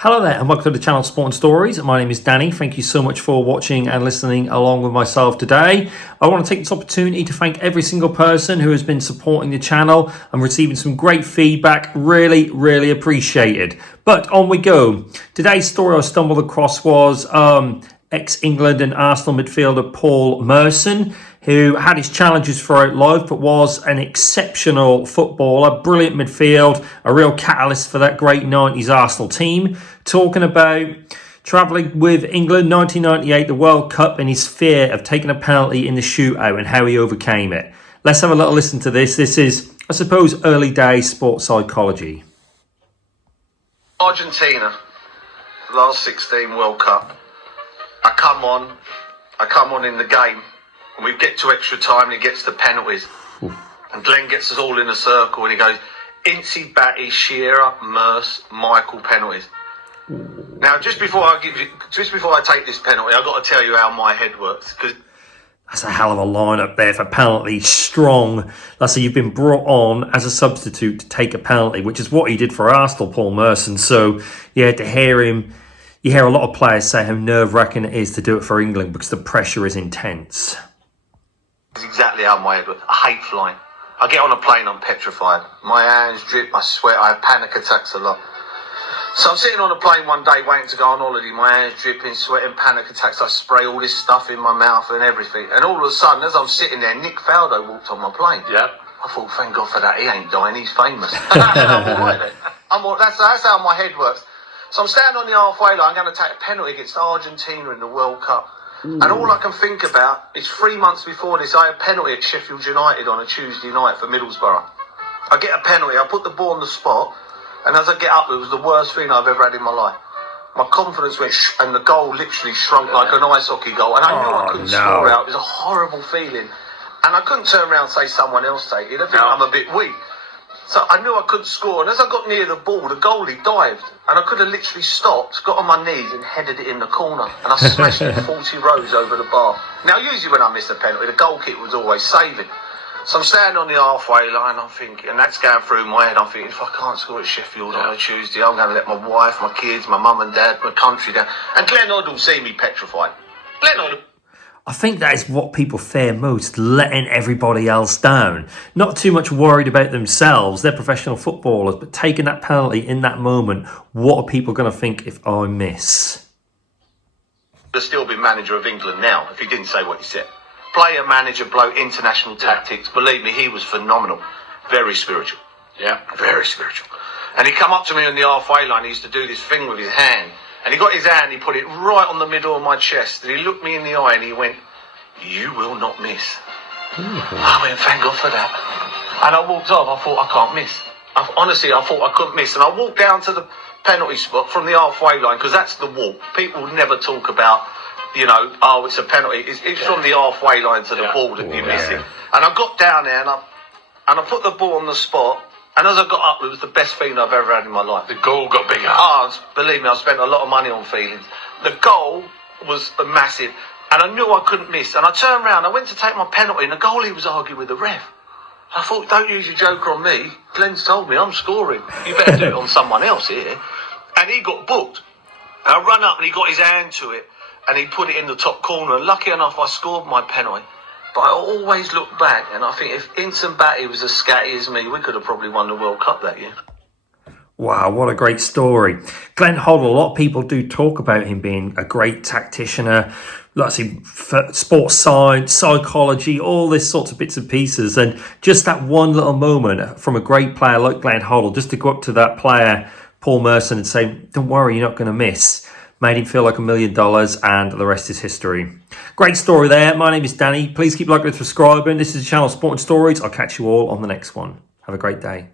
Hello there and welcome to the channel Sport and Stories. My name is Danny. Thank you so much for watching and listening along with myself today. I want to take this opportunity to thank every single person who has been supporting the channel and receiving some great feedback. Really appreciated. But on we go. Today's story I stumbled across was ex-England and Arsenal midfielder Paulmerson, who had his challenges throughout life but was an exceptional footballer, brilliant midfield, a real catalyst for that great 90s Arsenal team. Talking about travelling with England 1998, the World Cup, and his fear of taking a penalty in the shootout and how he overcame it. Let's have a little listen to this. This is, I suppose, early days sports psychology. Argentina, last 16 World Cup. I come on in the game, and we get to extra time, and he gets the penalties. Ooh. And Glenn gets us all in a circle, and he goes, Incy, Batty, Shearer, Merson, Michael, penalties. Ooh. Now, just before I take this penalty, I've got to tell you how my head works, because that's a hell of a lineup there for penalty. Strong. Let's say you've been brought on as a substitute to take a penalty, which is what he did for Arsenal, Paulmerson. So, yeah, to hear him, you hear a lot of players say how nerve-wracking it is to do it for England because the pressure is intense. That's exactly how my head works. I hate flying. I get on a plane, I'm petrified. My hands drip, I sweat, I have panic attacks a lot. So I'm sitting on a plane one day waiting to go on holiday, my hands dripping, sweating, panic attacks. I spray all this stuff in my mouth and everything. And all of a sudden, as I'm sitting there, Nick Faldo walked on my plane. Yeah. I thought, thank God for that, he ain't dying, he's famous. I'm all right then. That's how my head works. So I'm standing on the halfway line, I'm going to take a penalty against Argentina in the World Cup. Ooh. And all I can think about is 3 months before this, I had a penalty at Sheffield United on a Tuesday night for Middlesbrough. I get a penalty, I put the ball on the spot, and as I get up, it was the worst thing I've ever had in my life. My confidence went, and the goal literally shrunk like an ice hockey goal, and I knew I couldn't score out. It was a horrible feeling. And I couldn't turn around and say someone else take it. I think I'm a bit weak. So I knew I couldn't score, and as I got near the ball, the goalie dived, and I could have literally stopped, got on my knees and headed it in the corner, and I smashed it 40 rows over the bar. Now, usually when I miss a penalty, the goalkeeper was always saving. So I'm standing on the halfway line, I'm thinking, and that's going through my head, I'm thinking, if I can't score at Sheffield on a Tuesday, I'm going to let my wife, my kids, my mum and dad, my country down. And Glenn Hodd will see me petrified. Glenn Hodd. I think that is what people fear most, letting everybody else down. Not too much worried about themselves, they're professional footballers, but taking that penalty in that moment, what are people going to think if I miss? He'll still be manager of England now, if he didn't say what he said. Player, manager, bloke, international tactics, believe me, he was phenomenal. Very spiritual. Yeah, very spiritual. And he come up to me on the halfway line, he used to do this thing with his hand. And he got his hand, he put it right on the middle of my chest. And he looked me in the eye and he went, you will not miss. I went, thank God for that. And I walked off, I thought, I can't miss. Honestly, I thought I couldn't miss. And I walked down to the penalty spot from the halfway line, because that's the walk. People never talk about, you know, oh, it's a penalty. It's from the halfway line to the ball that you're missing. And I got down there and I put the ball on the spot. And as I got up, it was the best feeling I've ever had in my life. The goal got bigger. Believe me, I spent a lot of money on feelings. The goal was massive, and I knew I couldn't miss. And I turned around, I went to take my penalty, and the goalie was arguing with the ref. I thought, don't use your joker on me. Glenn's told me I'm scoring. You better do it on someone else here. And he got booked. And I ran up, and he got his hand to it, and he put it in the top corner. And lucky enough, I scored my penalty. But I always look back, and I think if Inson Batty was as scatty as me, we could have probably won the World Cup that year. Wow, what a great story. Glenn Hodd, a lot of people do talk about him being a great tactician, let's see, sports science, psychology, all this sorts of bits and pieces. And just that one little moment from a great player like Glenn Hodd, just to go up to that player, Paulmerson, and say, don't worry, you're not going to miss. Made him feel like $1 million, and the rest is history. Great story there. My name is Danny. Please keep liking and subscribing. This is the channel Sport and Stories. I'll catch you all on the next one. Have a great day.